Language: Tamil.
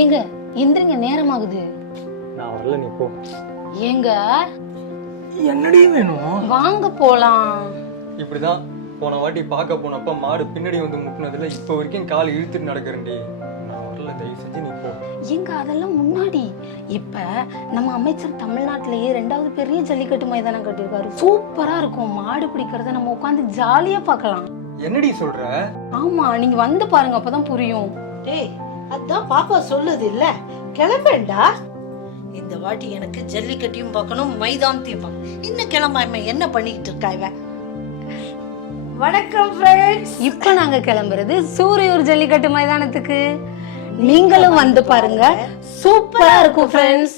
ஏங்க எந்திரிங்க, நேரமாகுது. நான் வரல, நீ போ. ஏங்க என்னடி வேணும்? வாங்க போலாம். இப்படிதான் போன வாட்டி பார்க்க போனப்ப மாடு பின்னாடி வந்து முட்டினதுல இப்ப வரைக்கும் கால் இழுத்துட்டு நடக்கிறேன்டி. நான் வரல, தயவு செஞ்சு நீ போ. ஏங்க அதெல்லாம் முன்னாடி. இப்ப நம்ம அமைச்சர் தமிழ்நாட்டிலேயே 2வது பெரிய ஜல்லிக்கட்டு மைதானம் கட்டியிருக்காரு. சூப்பரா இருக்கும். மாடு பிடிக்கிறத நம்ம உட்காந்து ஜாலியா பார்க்கலாம். என்னடி சொல்ற? ஆமா, நீங்க வந்து பாருங்க, அப்பதான் புரியும். டேய், அதான் பாப்பா சொல்லுது இல்ல, கிளம்பேண்டா. இந்த வாட்டி எனக்கு ஜல்லிக்கட்டையும் பார்க்கணும், மைதானத்தையும் பார்க்கணும். இன்னும் கிளம்பாம என்ன பண்ணிக்கிட்டு இருக்கா இவ? வணக்கம் ஃப்ரெண்ட்ஸ். இப்ப நாங்க கிளம்புறது சூரியூர் ஜல்லிக்கட்டு மைதானத்துக்கு. நீங்களும் வந்து பாருங்க, சூப்பரா இருக்கும் ஃப்ரெண்ட்ஸ்.